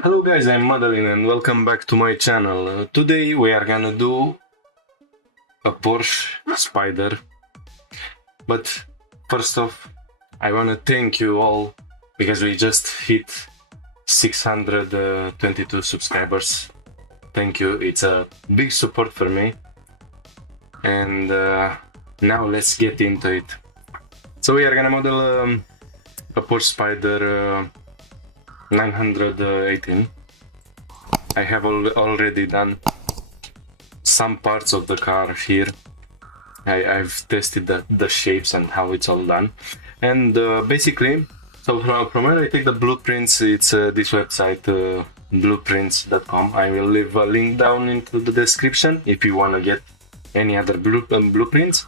Hello guys, I'm Madeline and welcome back to my channel. Today we are gonna do a Porsche Spyder. But first off, I wanna thank you all because we just hit 622 subscribers. Thank you, it's a big support for me. And now let's get into it. So we are gonna model a Porsche Spyder 918. I have already done some parts of the car here. I've tested the shapes and how it's all done. And basically, so from where I take the blueprints, it's this website, blueprints.com. I will leave a link down into the description if you want to get any other blueprints.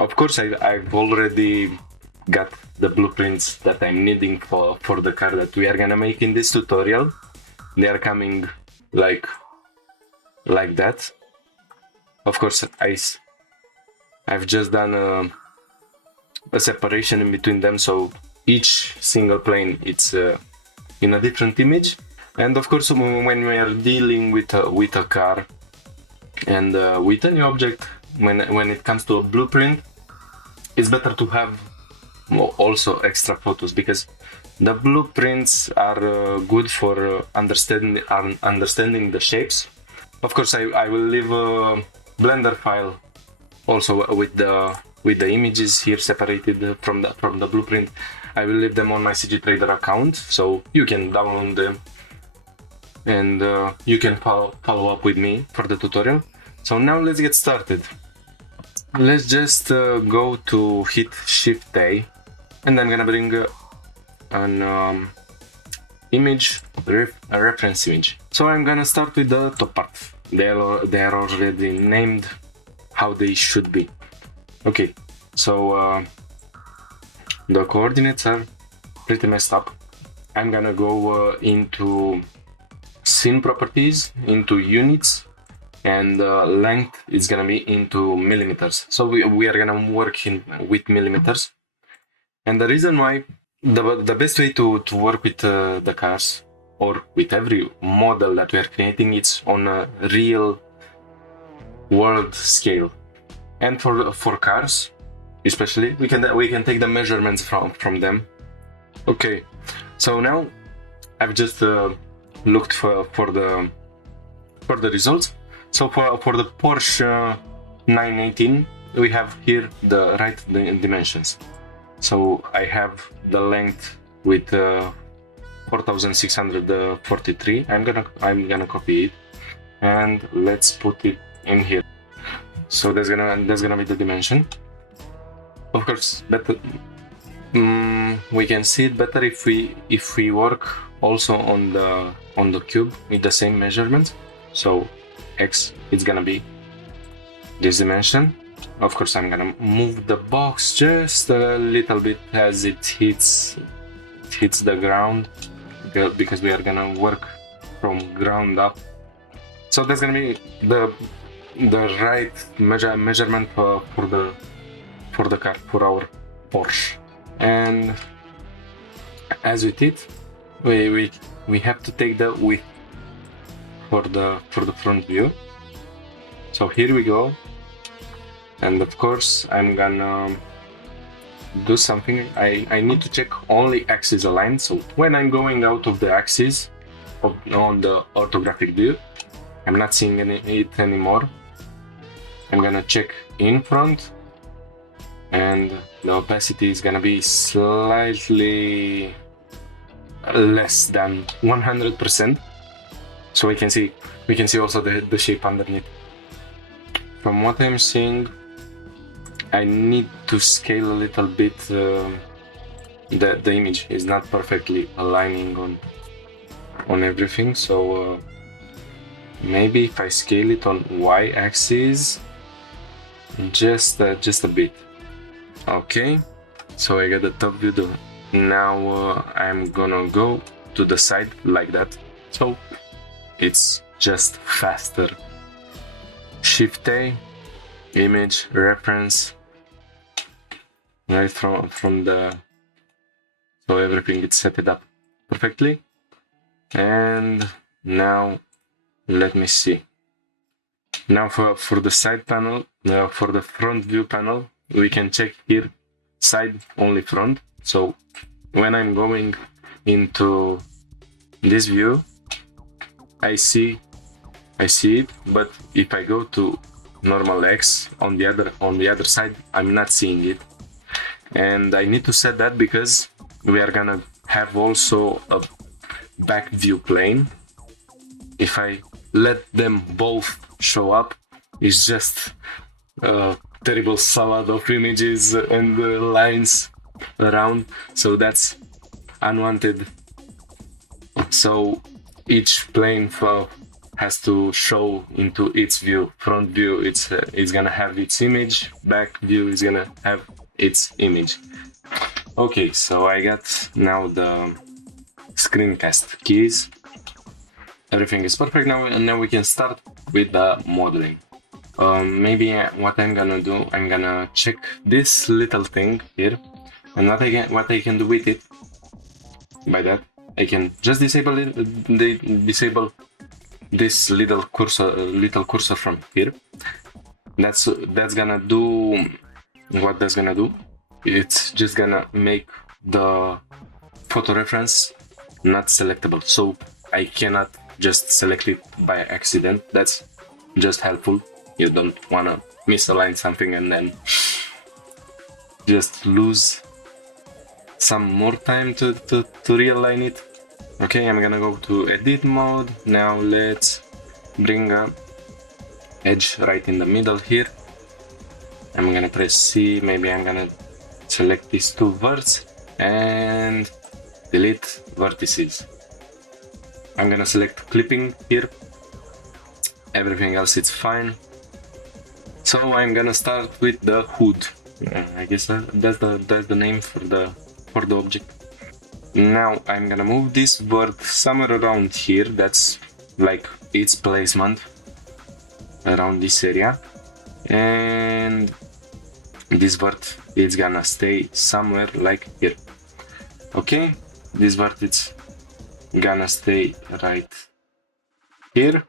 Of course, I've already got the blueprints that I'm needing for the car that we are gonna make in this tutorial. They are coming like that. Of course, I've just done a separation in between them, so each single plane it's in a different image. And of course, when we are dealing with a car and with any object, when it comes to a blueprint, it's better to have also extra photos, because the blueprints are good for understanding the shapes. Of course, I will leave a Blender file also with the images here separated from the blueprint. I will leave them on my CG Trader account, so you can download them and you can follow up with me for the tutorial. So now let's get started. Let's just go to hit Shift A, and I'm gonna bring an image, a reference image. So I'm gonna start with the top part. They are already named how they should be. Okay, so the coordinates are pretty messed up. I'm gonna go into scene properties, into units, and length is gonna be into millimeters. So we are gonna work with millimeters. And the reason why, the best way to work with the cars, or with every model that we are creating, it's on a real world scale. And for cars especially, we can take the measurements from them. Okay, so now I've just looked for the results. So for the Porsche 918, we have here the right dimensions. So I have the length with 4643. I'm gonna copy it and let's put it in here. So that's gonna be the dimension. Of course, better we can see it better if we work also on the cube with the same measurements. So X is gonna be this dimension. Of course, I'm gonna move the box just a little bit as it hits the ground, because we are gonna work from ground up. So that's gonna be the right measurement for the car, for our Porsche. And as with it, we have to take the width for the front view. So here we go. And of course, I'm gonna do something. I need to check only axis aligned. So when I'm going out of the axis on the orthographic view, I'm not seeing it anymore. I'm gonna check in front, and the opacity is gonna be slightly less than 100%. So we can see also the shape underneath. From what I'm seeing, I need to scale a little bit. The image is not perfectly aligning on everything, so maybe if I scale it on y-axis just a bit. Okay, so I got the top view. Now I'm gonna go to the side like that, so it's just faster. Shift A, image, reference, right from the, so everything is set it up perfectly. And now let me see. Now for the side panel, for the front view panel, we can check here side only front. So when I'm going into this view, I see it, but if I go to normal X on the other side, I'm not seeing it. And I need to set that because we are gonna have also a back view plane. If I let them both show up, it's just a terrible salad of images and lines around, so that's unwanted. So each plane has to show into its view. Front view, it's gonna have its image. Back view is gonna have its image. Okay, so I got now the screencast keys. Everything is perfect now, and now we can start with the modeling. Maybe what I'm gonna do, I'm gonna check this little thing here, and what I can do with it. By that, I can just disable this little cursor from here. That's gonna do what that's gonna do. It's just gonna make the photo reference not selectable, so I cannot just select it by accident. That's just helpful. You don't wanna misalign something and then just lose some more time to realign it. Okay, I'm gonna go to edit mode. Now let's bring a edge right in the middle here. I'm gonna press C. Maybe I'm gonna select these two verts and delete vertices. I'm gonna select clipping here. Everything else is fine. So I'm gonna start with the hood. I guess that's the name for the object. Now I'm gonna move this vert somewhere around here. That's like its placement around this area, and this vert is gonna stay somewhere like here. Okay, this vert is gonna stay right here.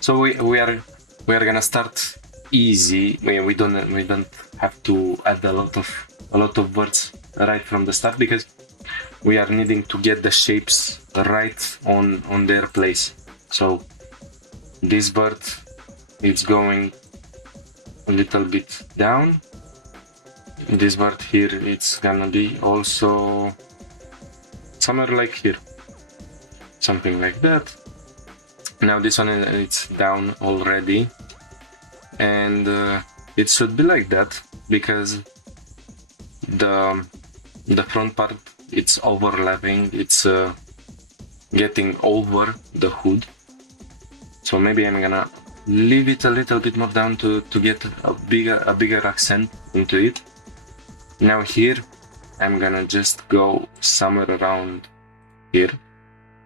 So we are gonna start easy. We don't have to add a lot of verts right from the start, because we are needing to get the shapes right on their place. So this vert is going a little bit down. This vert here, it's gonna be also somewhere like here, something like that. Now this one it's down already, and it should be like that because the front part, it's overlapping, it's getting over the hood. So maybe I'm gonna leave it a little bit more down to get a bigger accent into it. Now here I'm gonna just go somewhere around here,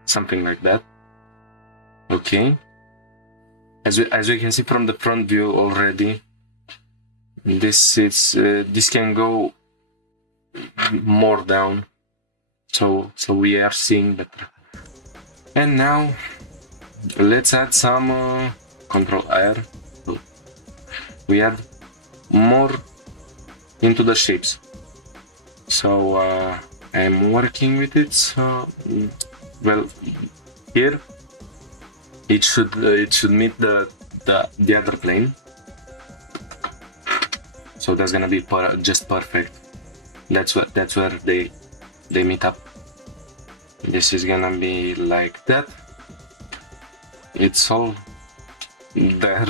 something like that. Okay, as we can see from the front view already, this can go more down, so we are seeing better. And now let's add some Control R. We add more into the shapes. So I'm working with it. So well, here it should meet the other plane. So that's gonna be just perfect. That's where they meet up. This is gonna be like that. It's all there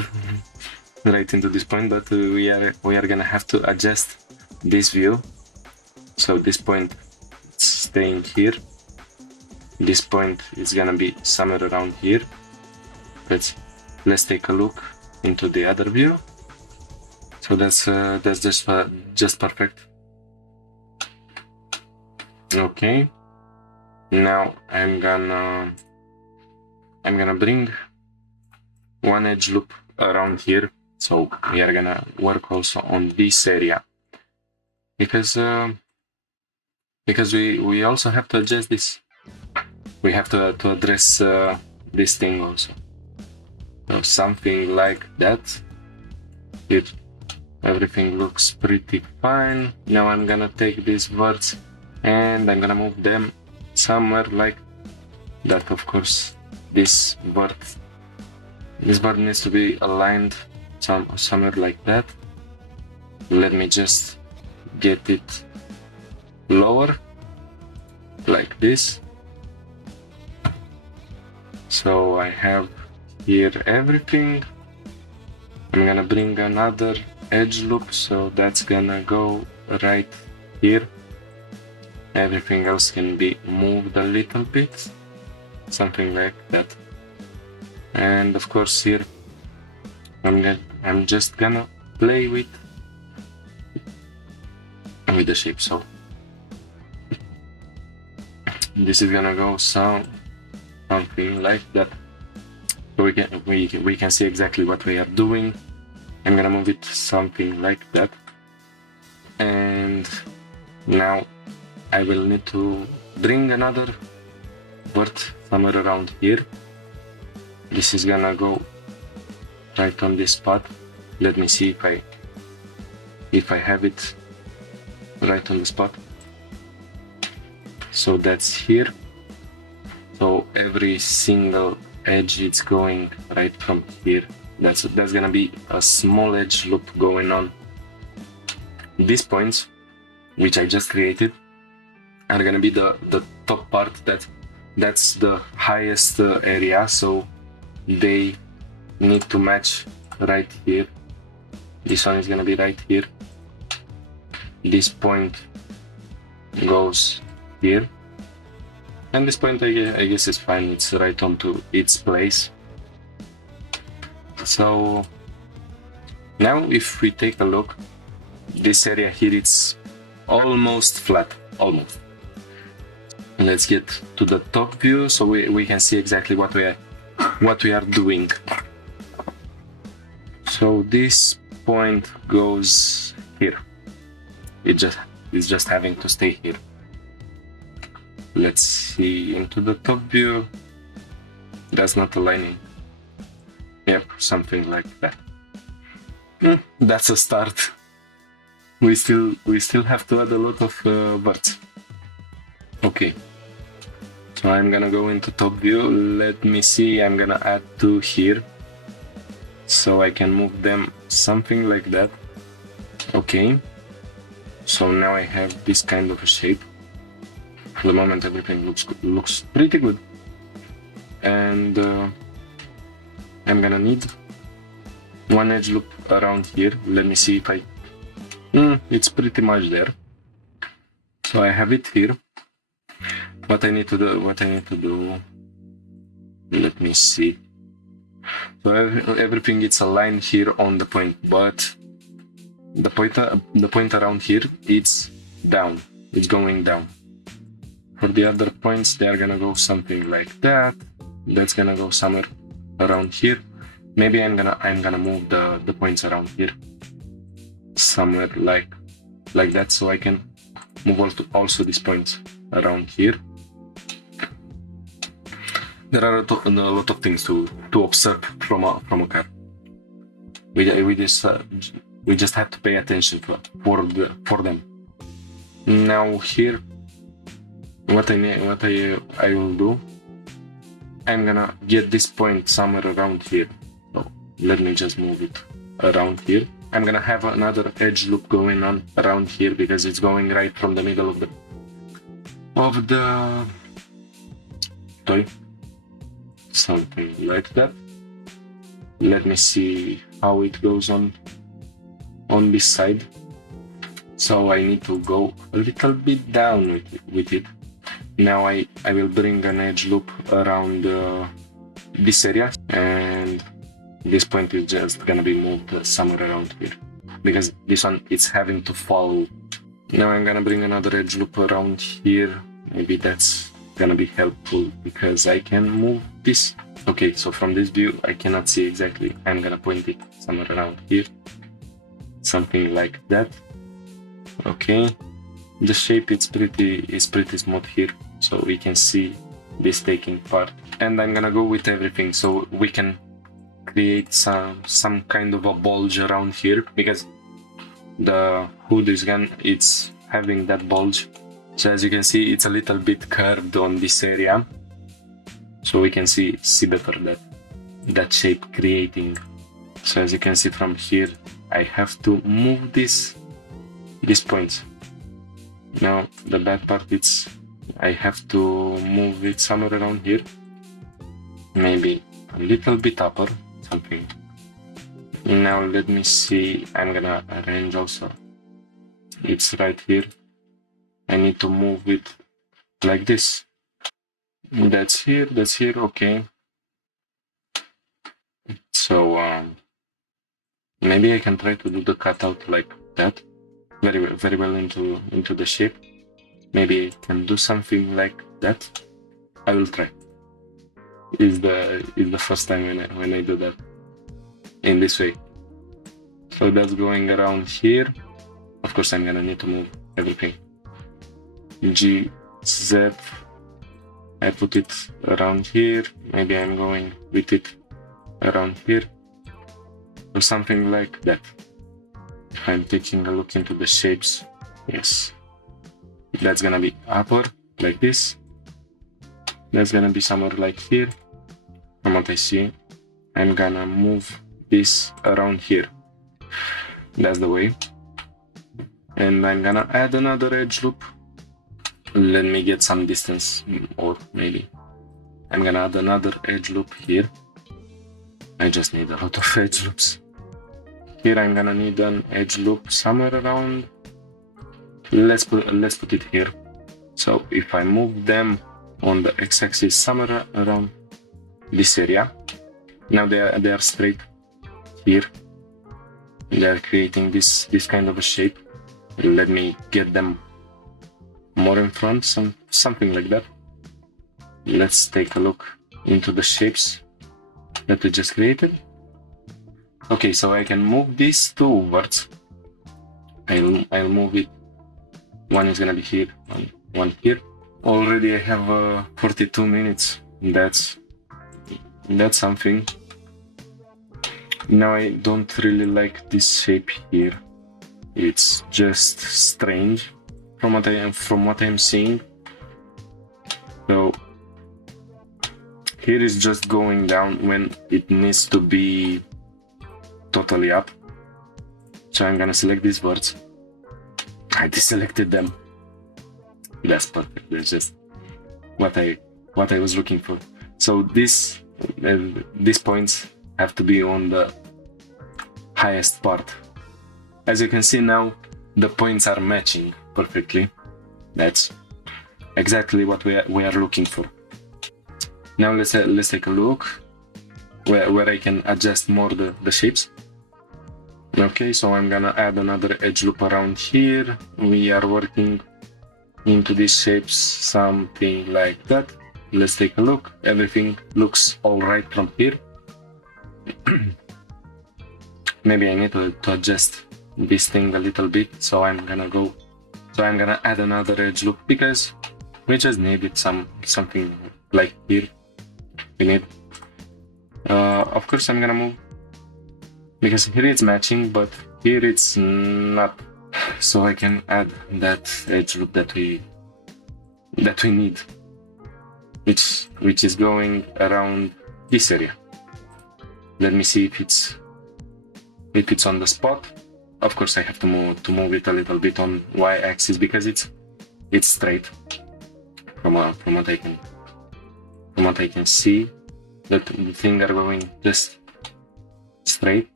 right into this point, but we are gonna have to adjust this view. So this point it's staying here. This point is gonna be somewhere around here. Let's take a look into the other view. So that's just perfect. Okay. Now I'm gonna bring one edge loop around here. So we are gonna work also on this area, because we also have to adjust this. we have to address this thing also. So something like that. Everything looks pretty fine. Now I'm gonna take these words and I'm gonna move them somewhere like that. Of course, this word needs to be aligned somewhere like that. Let me just get it lower like this. So I have here everything. I'm gonna bring another edge loop, so that's gonna go right here. Everything else can be moved a little bit, something like that. And of course here I'm just gonna play with the shape. So this is gonna go something like that. So we can see exactly what we are doing. I'm gonna move it something like that. And now I will need to bring another word somewhere around here. This is gonna go right on this spot. Let me see if I have it right on the spot. So that's here. So every single edge is going right from here. That's gonna be a small edge loop going on. These points, which I just created, are gonna be the top part. That's the highest area, so they need to match right here. This one is gonna be right here. This point goes here, and this point I guess is fine. It's right onto its place. So now if we take a look, this area here, it's almost flat, almost. Let's get to the top view so we can see exactly what we are doing. So this point goes here. It's just having to stay here. Let's see into the top view. That's not aligning. Yep, something like that. That's a start. We still have to add a lot of birds. Okay. So I'm gonna go into top view. Let me see. I'm gonna add 2 here, so I can move them something like that. Okay. So now I have this kind of a shape. For the moment, everything looks pretty good. And I'm gonna need 1 edge loop around here. Let me see if it's pretty much there. So I have it here. What I need to do, let me see. So everything is aligned here on the point, but the point around here, it's down. It's going down. For the other points, they are gonna go something like that. That's gonna go somewhere around here. Maybe I'm gonna move the points around here somewhere like that, so I can move also these points around here. There are a lot of things to observe from a car. We just have to pay attention for them. Now here, what I will do, I'm gonna get this point somewhere around here. So let me just move it around here. I'm gonna have another edge loop going on around here because it's going right from the middle of the toy. Something like that. Let me see how it goes on this side. So I need to go a little bit down with it. Now I will bring an edge loop around this area, and this point is just gonna be moved somewhere around here because this one is having to fall. Now I'm gonna bring another edge loop around here. Maybe that's gonna be helpful because I can move this. Okay, so from this view I cannot see exactly. I'm gonna point it somewhere around here, something like that. Okay, the shape is pretty smooth here, so we can see this taking part, and I'm gonna go with everything so we can create some kind of a bulge around here, because the hood is it's having that bulge. So as you can see, it's a little bit curved on this area, so we can see better that shape creating. So as you can see from here, I have to move these points. Now the bad part is I have to move it somewhere around here, maybe a little bit upper, something. Now let me see, I'm gonna arrange also. It's right here. I need to move it like this. That's here, okay. So maybe I can try to do the cutout like that, very well into the shape. Maybe I can do something like that. I will try. Is the first time when I do that in this way. So that's going around here. Of course, I'm gonna need to move everything. G, Z, I put it around here. Maybe I'm going with it around here, or something like that. If I'm taking a look into the shapes, yes, that's gonna be upper, like this. That's gonna be somewhere like here. From what I see, I'm gonna move this around here. That's the way. And I'm gonna add another edge loop. Let me get some distance, or maybe I'm gonna add another edge loop here. I just need a lot of edge loops. Here I'm gonna need an edge loop somewhere around. Let's put it here. So if I move them on the x-axis somewhere around this area, now they are straight here. They are creating this kind of a shape. Let me get them more in front, something like that. Let's take a look into the shapes that we just created. Okay, so I can move these towards. I'll move it. One is gonna be here, one here. Already I have 42 minutes. That's something. Now I don't really like this shape here. It's just strange from what I'm seeing. So here is just going down when it needs to be totally up. So I'm gonna select these words. I deselected them. That's perfect. That's just what I was looking for. So these points have to be on the highest part. As you can see now, the points are matching perfectly. That's exactly what we are looking for. Now let's take a look where I can adjust more the shapes. Okay, so I'm gonna add another edge loop around here. We are working into these shapes, something like that. Let's take a look. Everything looks all right from here. Maybe I need to adjust this thing a little bit. So I'm gonna add another edge loop because we just needed something like here. We need. Of course, I'm gonna move because here it's matching, but here it's not. So I can add that edge loop that we need, which is going around this area. Let me see if it's on the spot. Of course, I have to move it a little bit on y-axis because it's straight. From what I can see, that the thing are going just straight.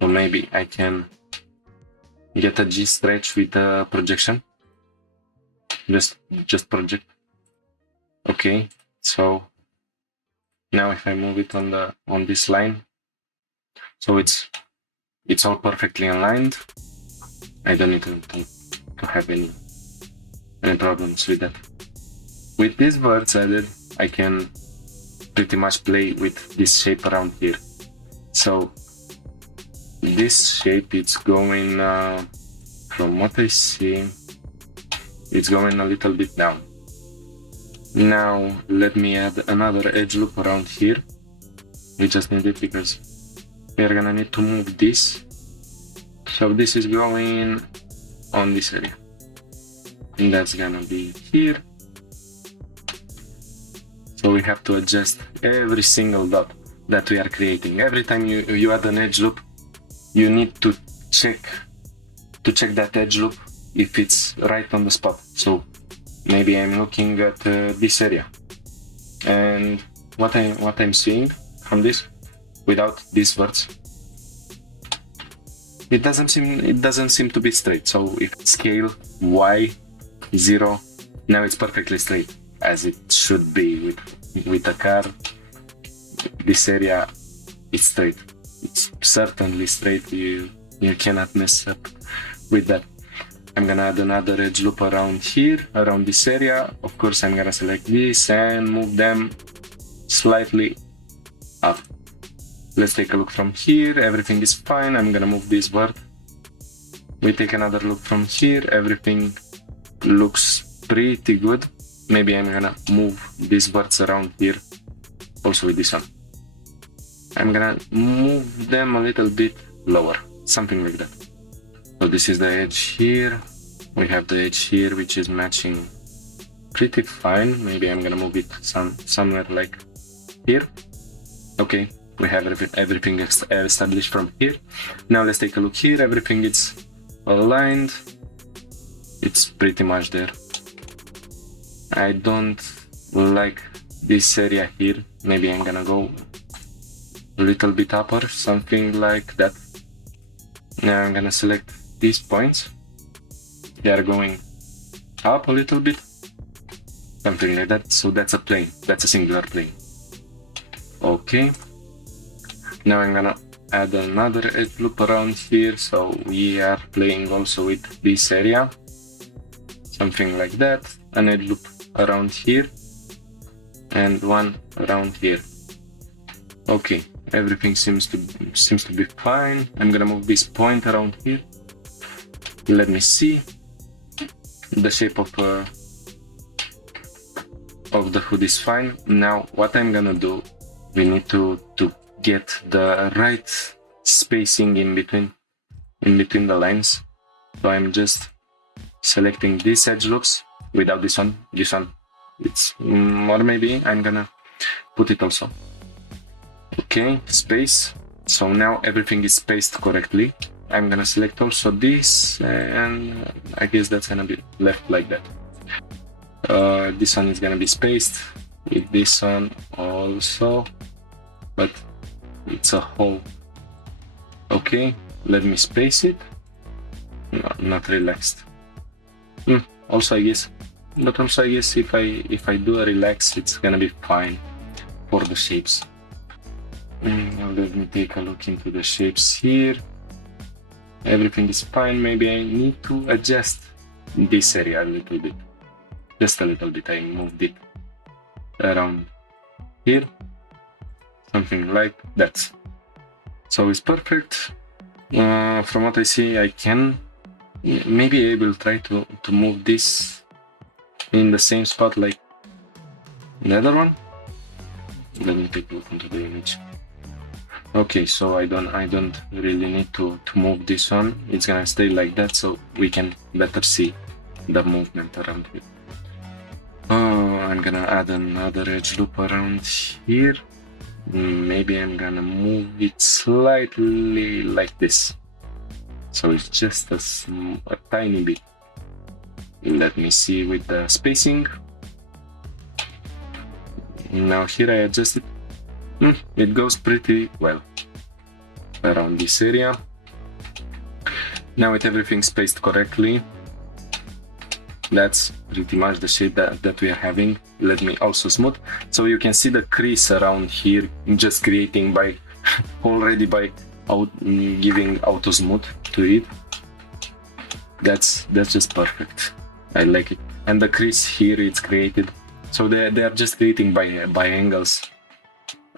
So maybe I can get a G stretch with a projection. Just project. Okay, so now if I move it on this line, so it's all perfectly aligned. I don't need to have any problems with that. With these words added, I can pretty much play with this shape around here. So this shape, it's going, from what I see, it's going a little bit down. Now let me add another edge loop around here. We just need it because we are gonna need to move this. So this is going on this area. And that's gonna be here. So we have to adjust every single dot that we are creating. Every time you add an edge loop, you need to check that edge loop if it's right on the spot. So maybe I'm looking at this area, and what I'm seeing from this, without these words, it doesn't seem to be straight. So if scale Y 0, now it's perfectly straight as it should be with a car. This area is straight. It's certainly straight. You cannot mess up with that. I'm gonna add another edge loop around here, around this area. Of course, I'm gonna select this and move them slightly up. Let's take a look from here. Everything is fine. I'm gonna move this word. We take another look from here. Everything looks pretty good. Maybe I'm gonna move these words around here also with this one. I'm gonna move them a little bit lower, something like that. So this is the edge here. We have the edge here, which is matching pretty fine. Maybe I'm gonna move it somewhere like here. Okay, we have everything established from here. Now let's take a look here. Everything is aligned. It's pretty much there. I don't like this area here. Maybe I'm gonna go a little bit upper, something like that. Now I'm gonna select these points. They are going up a little bit, something like that. So that's a plane, that's a singular plane. Okay, now I'm gonna add another edge loop around here, so we are playing also with this area, something like that. An edge loop around here and one around here. Okay, everything seems to be fine. I'm gonna move this point around here. Let me see. The shape of the hood is fine. Now what I'm gonna do, we need to get the right spacing in between the lines. So I'm just selecting these edge loops without this one. It's or maybe I'm gonna put it also. Okay, space. So now everything is spaced correctly. I'm gonna select also this, and I guess that's gonna be left like that. This one is gonna be spaced with this one also, but it's a hole. Okay, let me space it. No, not relaxed. Also I guess if I do a relax, it's gonna be fine for the shapes. Now let me take a look into the shapes here. Everything is fine. Maybe I need to adjust this area a little bit, just a little bit. I moved it around here, something like that. So it's perfect. From what I see, I can maybe I will try to move this in the same spot like the other one. Let me take a look into the image. Okay, so I don't really need to move this one. It's gonna stay like that, so we can better see the movement around here. Oh, I'm gonna add another edge loop around here. Maybe I'm gonna move it slightly like this. So it's just a tiny bit. Let me see with the spacing. Now here I adjust it. It goes pretty well around this area. Now with everything spaced correctly, that's pretty much the shape that we are having. Let me also smooth, so you can see the crease around here just creating by giving auto smooth to it. That's just perfect. I like it. And the crease here it's created, so they are just creating by angles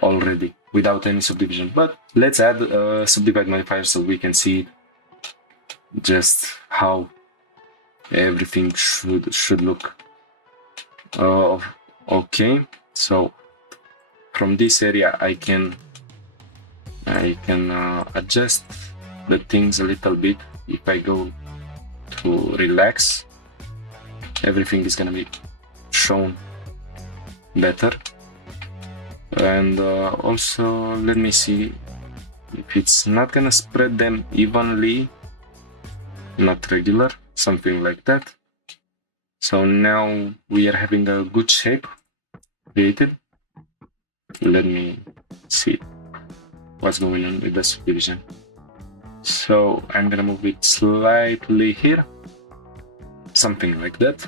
already without any subdivision. But let's add a subdivide modifier so we can see just how everything should look Okay, so from this area I can adjust the things a little bit. If I go to relax, everything is gonna be shown better. And also let me see if it's not gonna spread them evenly, not regular, something like that. So now we are having a good shape created. Let me see what's going on with the subdivision. So I'm gonna move it slightly here, something like that.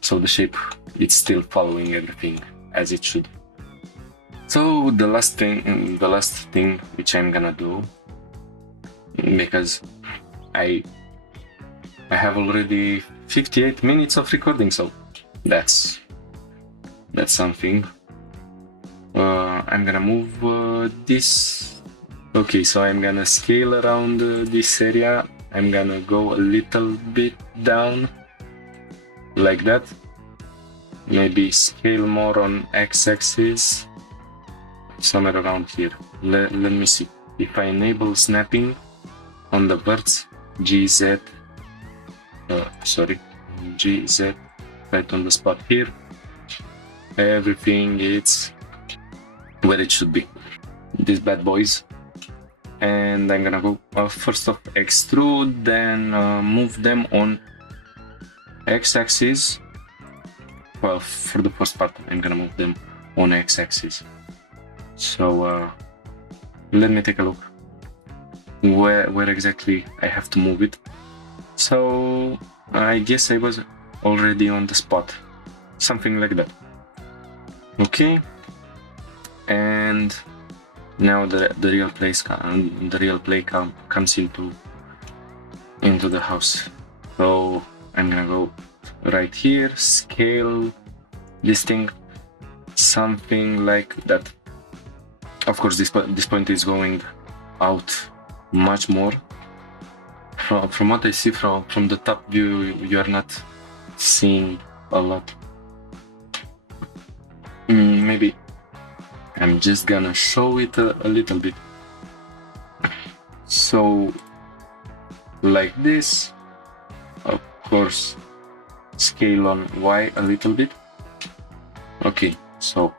So the shape, it's still following everything as it should. So the last thing which I'm gonna do, because I have already 58 minutes of recording, so that's something. I'm gonna move this. Okay, so I'm gonna scale around this area. I'm gonna go a little bit down like that. Maybe scale more on x-axis, somewhere around here. Let me see. If I enable snapping on the verts, GZ, right on the spot here, everything is where it should be. These bad boys. And I'm gonna go first off extrude, then move them on x-axis. Well, for the first part, I'm gonna move them on x-axis. So let me take a look where exactly I have to move it. So I guess I was already on the spot, something like that. Okay, and now the real play comes into the house. So I'm gonna go right here, scale this thing, something like that. Of course, this point is going out much more. From what I see from the top view, you are not seeing a lot. Maybe I'm just gonna show it a little bit. So like this, of course, scale on Y a little bit. Okay, so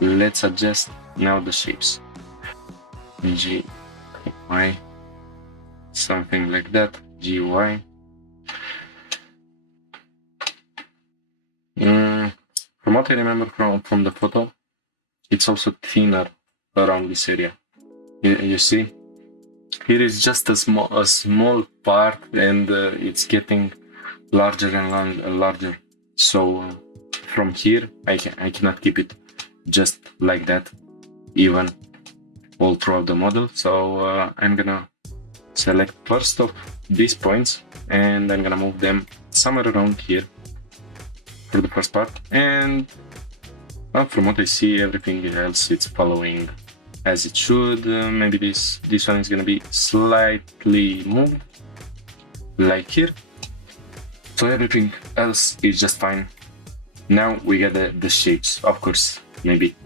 let's adjust now the shapes. G, Y, something like that, G, Y. From what I remember from the photo, it's also thinner around this area. You see, here is just a small part, and it's getting larger and larger. So from here, I cannot keep it just like that, even all throughout the model. So I'm gonna select first of these points, and I'm gonna move them somewhere around here for the first part. And from what I see, everything else it's following as it should. Maybe this one is gonna be slightly moved, like here. So everything else is just fine. Now we get the shapes. Of course, maybe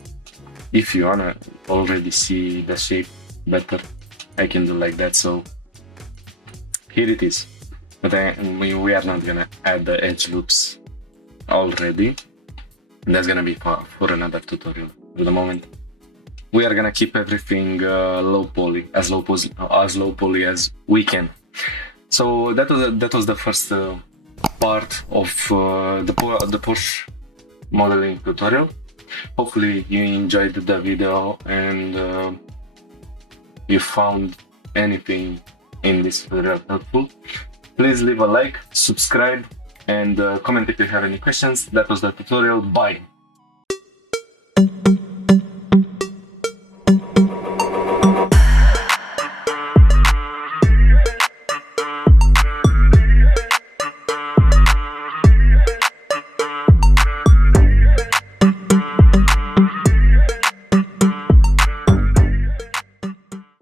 if you wanna already see the shape better, I can do like that. So here it is. But we are not gonna add the edge loops already. That's gonna be for another tutorial. For the moment, we are gonna keep everything low poly, as low poly as we can. So that was the first part of the Porsche modeling tutorial. Hopefully you enjoyed the video and you found anything in this tutorial helpful. Please leave a like, subscribe, and comment if you have any questions. That was the tutorial. Bye!